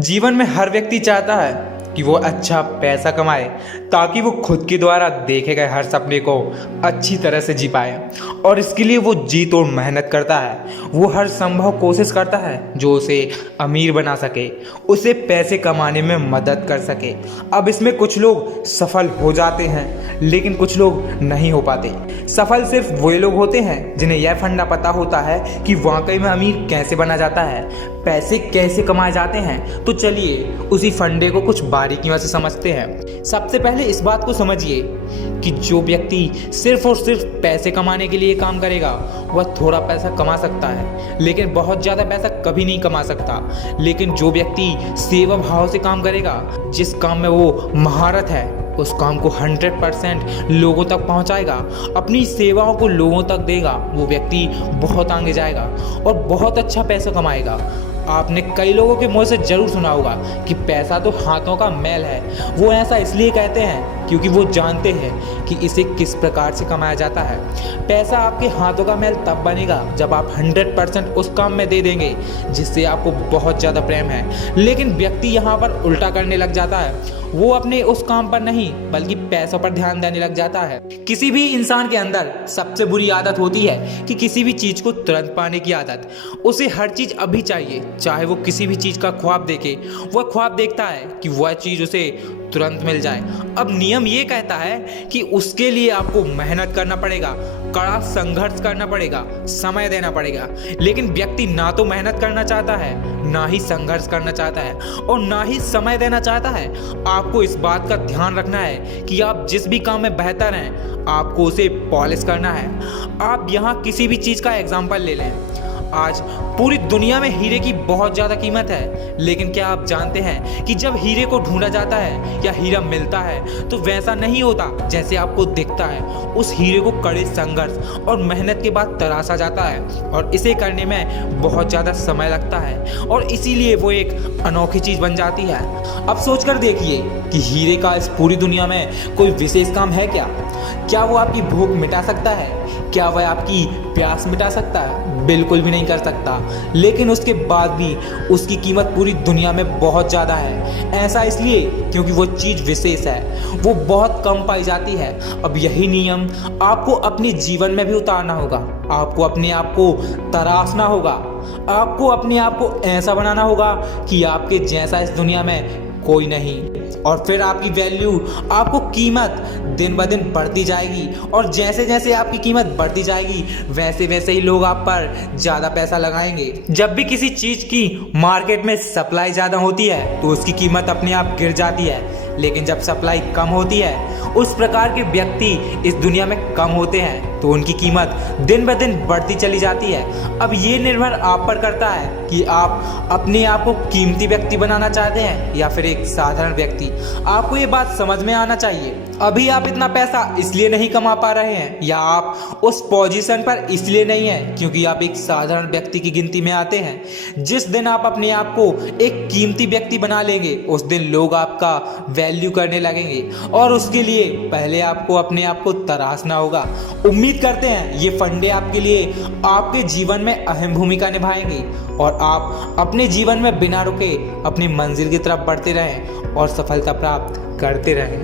जीवन में हर व्यक्ति चाहता है कि वो अच्छा पैसा कमाए ताकि वो खुद के द्वारा देखे गए हर सपने को अच्छी तरह से जी पाए। और इसके लिए वो जी तोड़ मेहनत करता है। वो हर संभव कोशिश करता है जो उसे अमीर बना सके, उसे पैसे कमाने में मदद कर सके। अब इसमें कुछ लोग सफल हो जाते हैं लेकिन कुछ लोग नहीं हो पाते। सफल सिर्फ वो लोग होते हैं जिन्हें यह फंडा पता होता है कि वाकई में अमीर कैसे बना जाता है, पैसे कैसे कमाए जाते हैं। तो चलिए उसी फंडे को कुछ बारीकियों से समझते हैं। सबसे पहले इस बात को समझिए कि जो व्यक्ति सिर्फ और सिर्फ पैसे कमाने के लिए काम करेगा वह थोड़ा पैसा कमा सकता है लेकिन बहुत ज़्यादा पैसा कभी नहीं कमा सकता। लेकिन जो व्यक्ति सेवा भाव से काम करेगा, जिस काम में वो महारत है उस काम को 100% लोगों तक पहुंचाएगा, अपनी सेवाओं को लोगों तक देगा, वो व्यक्ति बहुत आगे जाएगा और बहुत अच्छा पैसा कमाएगा। आपने कई लोगों के मुंह से जरूर सुना होगा कि पैसा तो हाथों का मैल है। वो ऐसा इसलिए कहते हैं क्योंकि वो जानते हैं कि इसे किस प्रकार से कमाया जाता है। पैसा आपके हाथों का मैल तब बनेगा जब आप 100% उस काम में दे देंगे जिससे आपको बहुत ज़्यादा प्रेम है। लेकिन व्यक्ति यहाँ पर उल्टा करने लग जाता है। वो अपने उस काम पर नहीं बल्कि पैसों पर ध्यान देने लग जाता है। किसी भी इंसान के अंदर सबसे बुरी आदत होती है कि किसी भी चीज़ को तुरंत पाने की आदत। उसे हर चीज़ अभी चाहिए, चाहे वो किसी भी चीज़ का ख्वाब देखे। वह ख्वाब देखता है कि वह चीज़ उसे तुरंत मिल जाए। अब नियम ये कहता है कि उसके लिए आपको मेहनत करना पड़ेगा, कड़ा संघर्ष करना पड़ेगा, समय देना पड़ेगा। लेकिन व्यक्ति ना तो मेहनत करना चाहता है, ना ही संघर्ष करना चाहता है और ना ही समय देना चाहता है। आपको इस बात का ध्यान रखना है कि आप जिस भी काम में बेहतर हैं आपको उसे पॉलिश करना है। आप यहाँ किसी भी चीज़ का एग्जाम्पल ले लें। आज पूरी दुनिया में हीरे की बहुत ज़्यादा कीमत है, लेकिन क्या आप जानते हैं कि जब हीरे को ढूंढा जाता है या हीरा मिलता है तो वैसा नहीं होता जैसे आपको दिखता है। उस हीरे को कड़े संघर्ष और मेहनत के बाद तराशा जाता है और इसे करने में बहुत ज़्यादा समय लगता है और इसीलिए वो एक अनोखी चीज़ बन जाती है। अब सोच कर देखिए कि हीरे का इस पूरी दुनिया में कोई विशेष काम है क्या? क्या वो आपकी भूख मिटा सकता है? क्या वह आपकी प्यास मिटा सकता है? बिल्कुल भी नहीं कर सकता। लेकिन उसके बाद भी उसकी कीमत पूरी दुनिया में बहुत ज़्यादा है। ऐसा इसलिए क्योंकि वो चीज़ विशेष है, वो बहुत कम पाई जाती है। अब यही नियम आपको अपने जीवन में भी उतारना होगा। आपको अपने आप को तराशना होगा। आपको अपने आप को ऐसा बनाना होगा कि आपके जैसा इस दुनिया में कोई नहीं। और फिर आपकी वैल्यू, आपको कीमत दिन ब दिन बढ़ती जाएगी और जैसे जैसे आपकी कीमत बढ़ती जाएगी वैसे वैसे ही लोग आप पर ज़्यादा पैसा लगाएंगे। जब भी किसी चीज़ की मार्केट में सप्लाई ज़्यादा होती है तो उसकी कीमत अपने आप गिर जाती है, लेकिन जब सप्लाई कम होती है, उस प्रकार के व्यक्ति इस दुनिया में कम होते हैं तो उनकी कीमत दिन ब दिन बढ़ती चली जाती है। अब ये निर्भर आप पर करता है कि आप अपने आप को कीमती व्यक्ति बनाना चाहते हैं या फिर एक साधारण व्यक्ति। आपको ये बात समझ में आना चाहिए। अभी आप इतना पैसा इसलिए नहीं कमा पा रहे हैं या आप उस पोजीशन पर इसलिए नहीं हैं क्योंकि आप एक साधारण व्यक्ति की गिनती में आते हैं। जिस दिन आप अपने आप को एक कीमती व्यक्ति बना लेंगे उस दिन लोग आपका वैल्यू करने लगेंगे और उसके लिए पहले आपको अपने आप को तराशना होगा। उम्मीद करते हैं ये फंडे आपके लिए आपके जीवन में अहम भूमिका निभाएंगे और आप अपने जीवन में बिना रुके अपनी मंजिल की तरफ बढ़ते रहें और सफलता प्राप्त करते रहें।